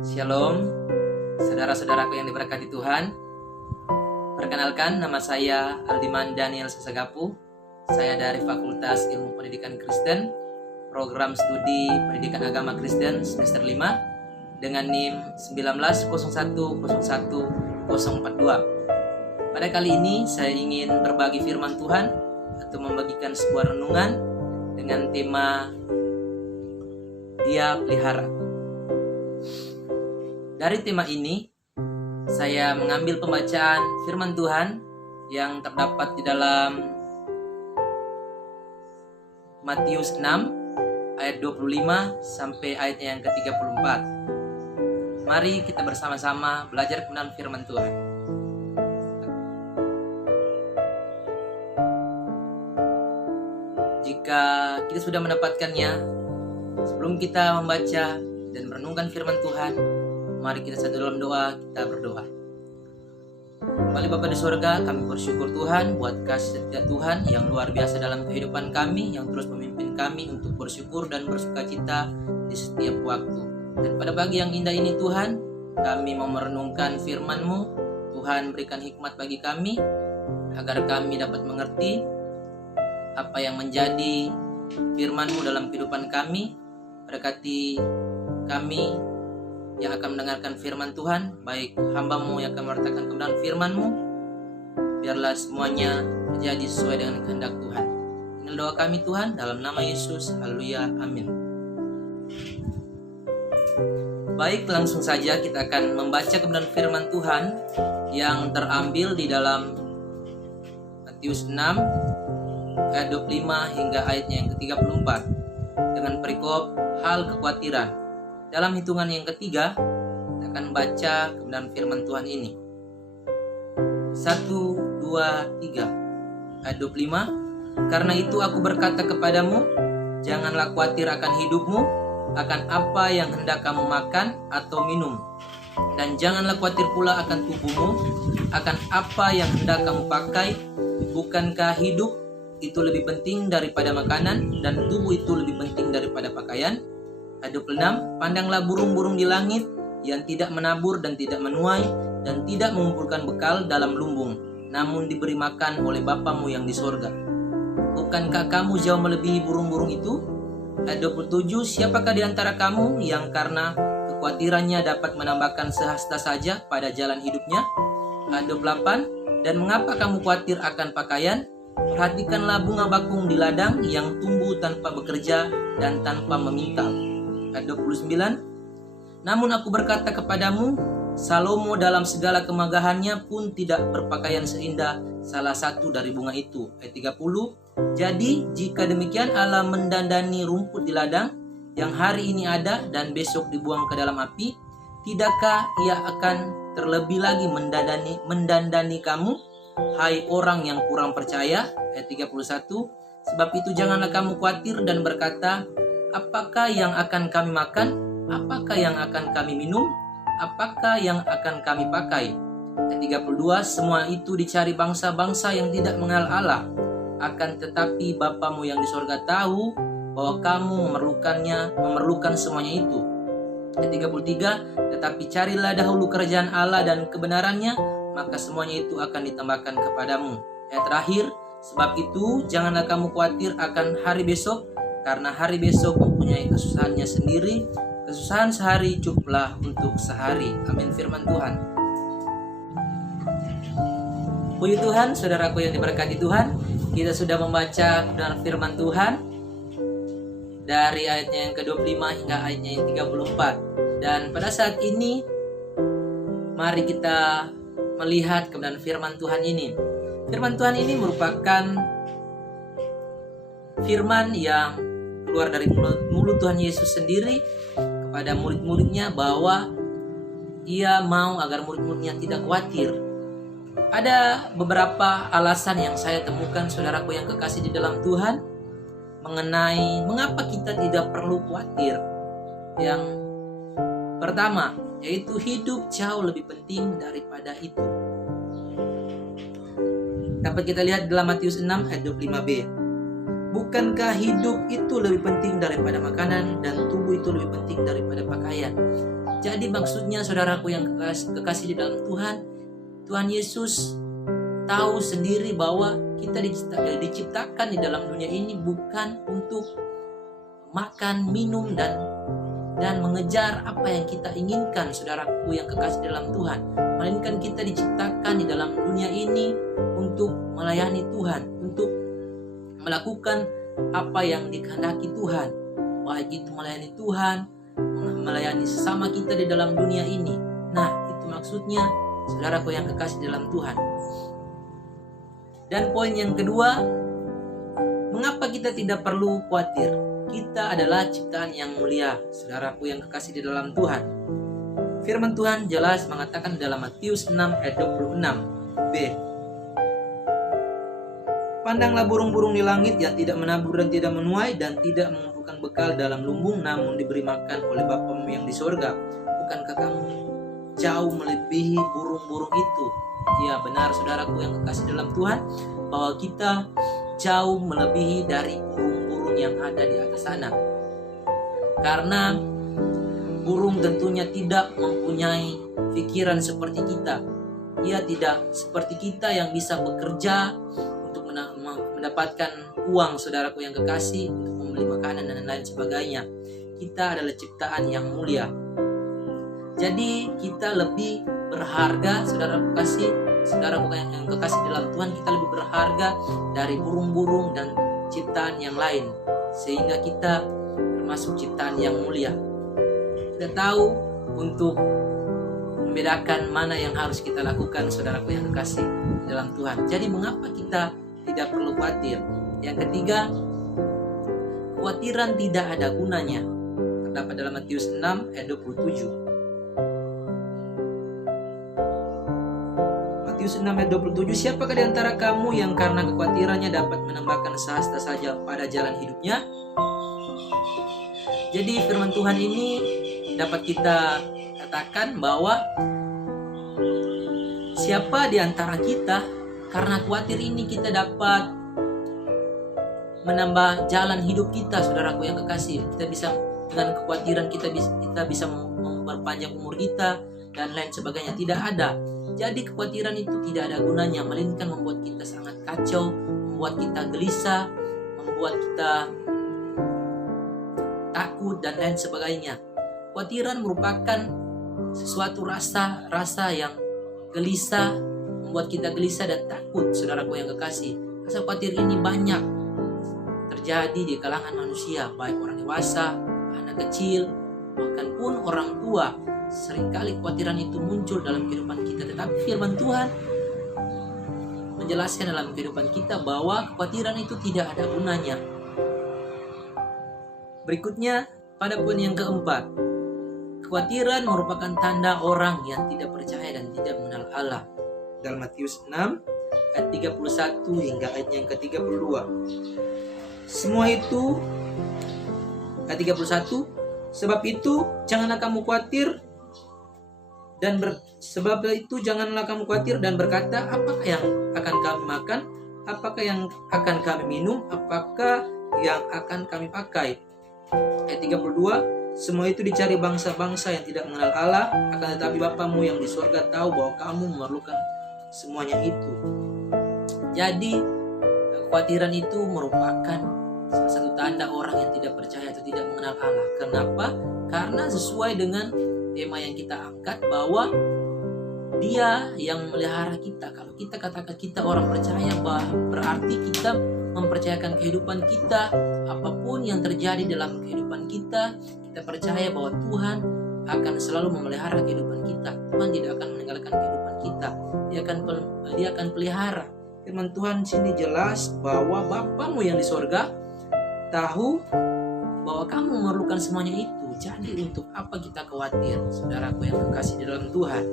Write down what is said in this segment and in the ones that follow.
Shalom, saudara-saudaraku yang diberkati Tuhan. Perkenalkan, nama saya Aldiman Daniel Sasagapu. Saya dari Fakultas Ilmu Pendidikan Kristen, Program Studi Pendidikan Agama Kristen semester 5 dengan NIM 190101042. Pada kali ini saya ingin berbagi firman Tuhan atau membagikan sebuah renungan dengan tema Dia Pelihara. Dari tema ini, saya mengambil pembacaan firman Tuhan yang terdapat di dalam Matius 6 ayat 25 sampai ayatnya yang ke-34. Mari kita bersama-sama belajar kebenaran firman Tuhan. Jika kita sudah mendapatkannya, sebelum kita membaca dan merenungkan firman Tuhan, mari kita satu dalam doa, kita berdoa. Kembali Bapa di surga, kami bersyukur Tuhan buat kasih setia Tuhan yang luar biasa dalam kehidupan kami, yang terus memimpin kami untuk bersyukur dan bersuka cita di setiap waktu. Dan pada pagi yang indah ini Tuhan, kami mau merenungkan firman-Mu. Tuhan berikan hikmat bagi kami, agar kami dapat mengerti apa yang menjadi firman-Mu dalam kehidupan kami. Berkati kami yang akan mendengarkan firman Tuhan, baik hamba-Mu yang akan menyatakan kebenaran firman-Mu, biarlah semuanya terjadi sesuai dengan kehendak Tuhan. Inilah doa kami Tuhan, dalam nama Yesus, haleluya, amin. Baik, langsung saja kita akan membaca kebenaran firman Tuhan yang terambil di dalam Matius 6 ayat 25 hingga ayatnya yang ke-34 dengan perikop hal kekhawatiran. Dalam hitungan yang ketiga, kita akan baca kebenaran firman Tuhan ini. 1, 2, 3. Ayat 25. Karena itu aku berkata kepadamu, janganlah khawatir akan hidupmu, akan apa yang hendak kamu makan atau minum. Dan janganlah khawatir pula akan tubuhmu, akan apa yang hendak kamu pakai. Bukankah hidup itu lebih penting daripada makanan, dan tubuh itu lebih penting daripada pakaian? Ayat 26, pandanglah burung-burung di langit yang tidak menabur dan tidak menuai dan tidak mengumpulkan bekal dalam lumbung, namun diberi makan oleh Bapamu yang di sorga. Bukankah kamu jauh melebihi burung-burung itu? Ayat 27, siapakah di antara kamu yang karena kekhawatirannya dapat menambahkan sehasta saja pada jalan hidupnya? Ayat 28, dan mengapa kamu khawatir akan pakaian? Perhatikanlah bunga bakung di ladang yang tumbuh tanpa bekerja dan tanpa memintal. Ayat 29, namun aku berkata kepadamu, Salomo dalam segala kemegahannya pun tidak berpakaian seindah salah satu dari bunga itu. Ayat 30, jadi jika demikian Allah mendandani rumput di ladang yang hari ini ada dan besok dibuang ke dalam api, tidakkah Ia akan terlebih lagi mendandani kamu, hai orang yang kurang percaya? Ayat 31, sebab itu janganlah kamu khawatir dan berkata, apakah yang akan kami makan? Apakah yang akan kami minum? Apakah yang akan kami pakai? Ayat 32, semua itu dicari bangsa-bangsa yang tidak mengenal Allah. Akan tetapi Bapamu yang di sorga tahu bahwa kamu memerlukan semuanya itu. Ayat 33, tetapi carilah dahulu kerajaan Allah dan kebenarannya, maka semuanya itu akan ditambahkan kepadamu. Ayat terakhir, sebab itu janganlah kamu khawatir akan hari besok, karena hari besok mempunyai kesusahannya sendiri. Kesusahan sehari cukuplah untuk sehari. Amin, firman Tuhan. Puji Tuhan, saudaraku yang diberkati Tuhan, kita sudah membaca kebenaran firman Tuhan dari ayatnya yang ke-25 hingga ayatnya yang 34. Dan pada saat ini, mari kita melihat kebenaran firman Tuhan ini. Firman Tuhan ini merupakan firman yang keluar dari mulut Tuhan Yesus sendiri kepada murid-muridnya, bahwa Ia mau agar murid-muridnya tidak khawatir. Ada beberapa alasan yang saya temukan, saudaraku yang kekasih di dalam Tuhan, mengenai mengapa kita tidak perlu khawatir. Yang pertama, yaitu hidup jauh lebih penting daripada itu. Dapat kita lihat dalam Matius 6 ayat 25b. Bukankah hidup itu lebih penting daripada makanan dan tubuh itu lebih penting daripada pakaian? Jadi maksudnya saudaraku yang kekasih di dalam Tuhan, Tuhan Yesus tahu sendiri bahwa kita diciptakan di dalam dunia ini bukan untuk makan, minum, dan mengejar apa yang kita inginkan, saudaraku yang kekasih dalam Tuhan. Melainkan kita diciptakan di dalam dunia ini untuk melayani Tuhan, untuk melakukan apa yang dikehendaki Tuhan, baik itu melayani Tuhan, melayani sesama kita di dalam dunia ini. Nah, itu maksudnya saudaraku yang kekasih dalam Tuhan. Dan poin yang kedua, mengapa kita tidak perlu khawatir? Kita adalah ciptaan yang mulia, saudaraku yang kekasih di dalam Tuhan. Firman Tuhan jelas mengatakan dalam Matius 6 ayat 26b. Pandanglah burung-burung di langit yang tidak menabur dan tidak menuai dan tidak mengumpulkan bekal dalam lumbung, namun diberi makan oleh Bapamu yang di sorga. Bukankah kamu jauh melebihi burung-burung itu? Ya, benar saudaraku yang kekasih dalam Tuhan, bahwa kita jauh melebihi dari burung-burung yang ada di atas sana. Karena burung tentunya tidak mempunyai pikiran seperti kita. Ia tidak seperti kita yang bisa bekerja untuk mendapatkan uang, saudaraku yang kekasih, untuk membeli makanan dan lain sebagainya. Kita adalah ciptaan yang mulia. Jadi kita lebih berharga, saudaraku yang kekasih dalam Tuhan, kita lebih berharga dari burung-burung dan ciptaan yang lain, sehingga kita termasuk ciptaan yang mulia. Kita tahu untuk membedakan mana yang harus kita lakukan, saudaraku yang kekasih dalam Tuhan. Jadi mengapa kita tidak perlu khawatir? Yang ketiga, kekhawatiran tidak ada gunanya. Terdapat dalam Matius 6 ayat 27. Matius 6 ayat 27, siapakah di antara kamu yang karena kekhawatirannya dapat menambahkan sehasta saja pada jalan hidupnya? Jadi firman Tuhan ini dapat kita katakan bahwa siapa di antara kita karena khawatir ini kita dapat menambah jalan hidup kita, saudaraku yang kekasih. Kita bisa dengan kekhawatiran kita bisa memperpanjang umur kita dan lain sebagainya. Tidak ada. Jadi kekhawatiran itu tidak ada gunanya, melainkan membuat kita sangat kacau, membuat kita gelisah, membuat kita takut dan lain sebagainya. Kekhawatiran merupakan sesuatu rasa yang gelisah, membuat kita gelisah dan takut, saudaraku yang kekasih. Rasa khawatir ini banyak terjadi di kalangan manusia, baik orang dewasa, anak kecil, bahkan pun orang tua. Seringkali kekhawatiran itu muncul dalam kehidupan kita, tetapi firman Tuhan menjelaskan dalam kehidupan kita bahwa kekhawatiran itu tidak ada gunanya. Berikutnya, pada poin yang keempat, kekhawatiran merupakan tanda orang yang tidak percaya dan tidak mengenal Allah. Dalam Matius 6 ayat 31 hingga ayat yang ke-32. Semua itu ayat 31, sebab itu janganlah kamu khawatir dan berkata, apakah yang akan kami makan, apakah yang akan kami minum, apakah yang akan kami pakai. Ayat 32, semua itu dicari bangsa-bangsa yang tidak mengenal Allah, akan tetapi Bapamu yang di surga tahu bahwa kamu memerlukan semuanya itu. Jadi kekhawatiran itu merupakan salah satu tanda orang yang tidak percaya atau tidak mengenal Allah. Kenapa? Karena sesuai dengan tema yang kita angkat, bahwa Dia yang memelihara kita. Kalau kita katakan kita orang percaya, berarti kita mempercayakan kehidupan kita, apapun yang terjadi dalam kehidupan kita, kita percaya bahwa Tuhan akan selalu memelihara kehidupan kita. Tuhan tidak akan meninggalkan kehidupan kita. Dia akan pelihara. Firman Tuhan sini jelas bahwa Bapamu yang di sorga tahu bahwa kamu memerlukan semuanya itu. Jadi untuk apa kita khawatir, saudaraku yang kekasih di dalam Tuhan?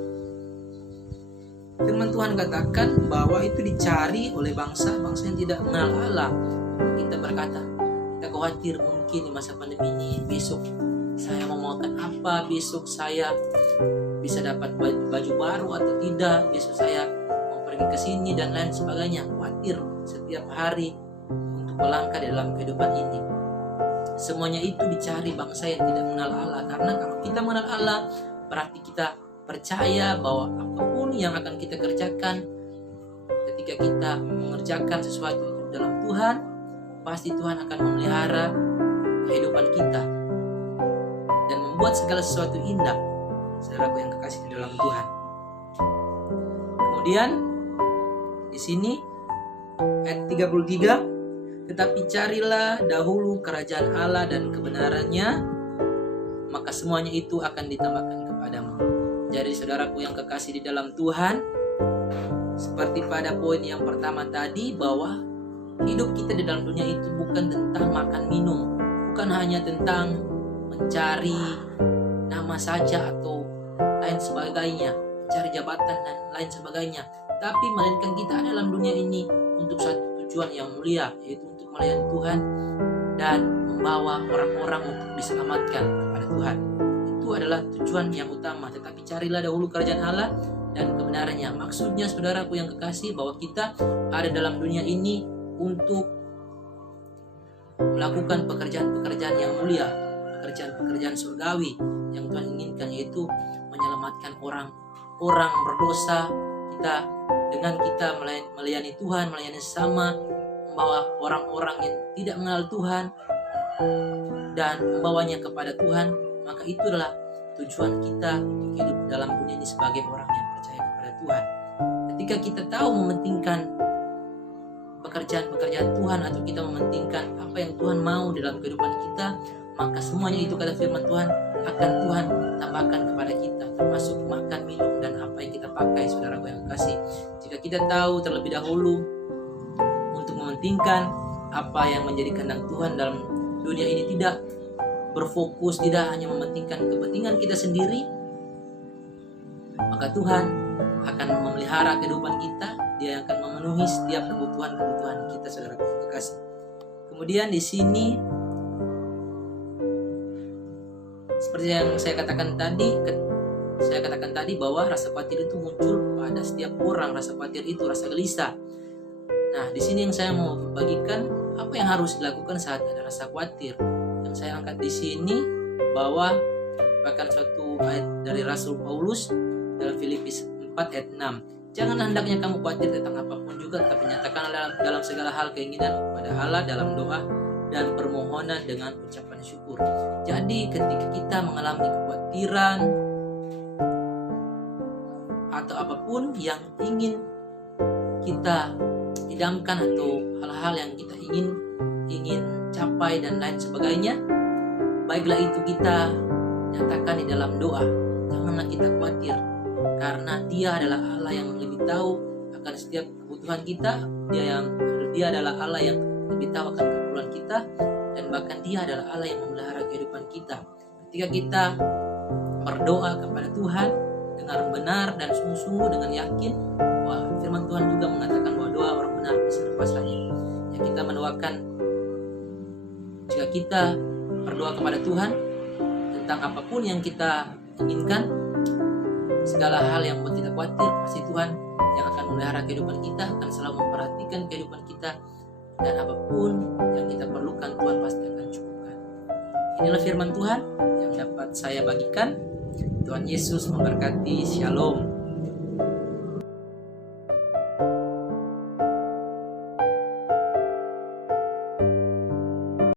Firman Tuhan katakan bahwa itu dicari oleh bangsa-bangsa yang tidak mengenal Allah. Kita berkata, kita khawatir mungkin di masa pandemi ini, besok saya mau makan apa, besok saya bisa dapat baju baru atau tidak, besok saya mau pergi ke sini dan lain sebagainya. Khawatir setiap hari untuk melangkah dalam kehidupan ini. Semuanya itu dicari bangsa yang tidak mengenal Allah. Karena kalau kita mengenal Allah, berarti kita percaya bahwa apapun yang akan kita kerjakan, ketika kita mengerjakan sesuatu itu dalam Tuhan, pasti Tuhan akan memelihara kehidupan kita dan membuat segala sesuatu indah, saudaraku yang kekasih di dalam Tuhan. Kemudian di sini ayat 33, tetapi carilah dahulu kerajaan Allah dan kebenarannya, maka semuanya itu akan ditambahkan kepadamu. Jadi saudaraku yang kekasih di dalam Tuhan, seperti pada poin yang pertama tadi, bahwa hidup kita di dalam dunia itu bukan tentang makan minum, bukan hanya tentang mencari nama saja atau lain sebagainya, mencari jabatan dan lain sebagainya, tapi melainkan kita ada dalam dunia ini untuk satu tujuan yang mulia, yaitu untuk melayani Tuhan dan membawa orang-orang untuk diselamatkan kepada Tuhan. Itu adalah tujuan yang utama. Tetapi carilah dahulu kerajaan Allah dan kebenarannya. Maksudnya saudaraku yang kekasih, bahwa kita ada dalam dunia ini untuk melakukan pekerjaan-pekerjaan yang mulia, pekerjaan-pekerjaan surgawi yang Tuhan inginkan, yaitu menyelamatkan orang-orang berdosa kita dengan kita melayani Tuhan, melayani sesama, membawa orang-orang yang tidak mengenal Tuhan dan membawanya kepada Tuhan. Maka itu adalah tujuan kita untuk hidup dalam dunia ini sebagai orang yang percaya kepada Tuhan. Ketika kita tahu mementingkan pekerjaan-pekerjaan Tuhan, atau kita mementingkan apa yang Tuhan mau dalam kehidupan kita, maka semuanya itu, kata firman Tuhan, akan Tuhan tambahkan kepada kita, termasuk makan, minum, dan apa yang kita pakai, saudaraku yang kasih. Jika kita tahu terlebih dahulu untuk mementingkan apa yang menjadi kehendak Tuhan dalam dunia ini, tidak berfokus, tidak hanya mementingkan kepentingan kita sendiri, maka Tuhan akan memelihara kehidupan kita. Dia akan memenuhi setiap kebutuhan-kebutuhan kita, saudaraku yang kekasih. Kemudian di sini, seperti yang saya katakan tadi, bahwa rasa khawatir itu muncul pada setiap orang. Rasa khawatir itu rasa gelisah. Nah, di sini yang saya mau bagikan apa yang harus dilakukan saat ada rasa khawatir. Yang saya angkat di sini bahwa bahkan suatu ayat dari Rasul Paulus dalam Filipi 4 ayat 6. Jangan hendaknya kamu khawatir tentang apapun juga, tapi nyatakanlah dalam segala hal keinginan kepada Allah dalam doa dan permohonan dengan ucapan syukur. Jadi ketika kita mengalami kekhawatiran atau apapun yang ingin kita idamkan, atau hal-hal yang kita ingin capai dan lain sebagainya, baiklah itu kita nyatakan di dalam doa. Janganlah kita khawatir, karena Dia adalah Allah yang lebih tahu akan setiap kebutuhan kita. Dia adalah Allah yang lebih tahu akan keperluan kita, dan bahkan Dia adalah Allah yang memelihara kehidupan kita. Ketika kita berdoa kepada Tuhan dengan benar dan sungguh-sungguh dengan yakin, bahwa firman Tuhan juga mengatakan bahwa doa orang benar bisa terpasannya. Ya, kita mendoakan, jika kita berdoa kepada Tuhan tentang apapun yang kita inginkan, segala hal yang membuat kita khawatir, pasti Tuhan yang akan memelihara kehidupan kita, akan selalu memperhatikan kehidupan kita, dan apapun yang kita perlukan Tuhan pasti akan cukupkan. Inilah firman Tuhan yang dapat saya bagikan. Tuhan Yesus memberkati. Shalom.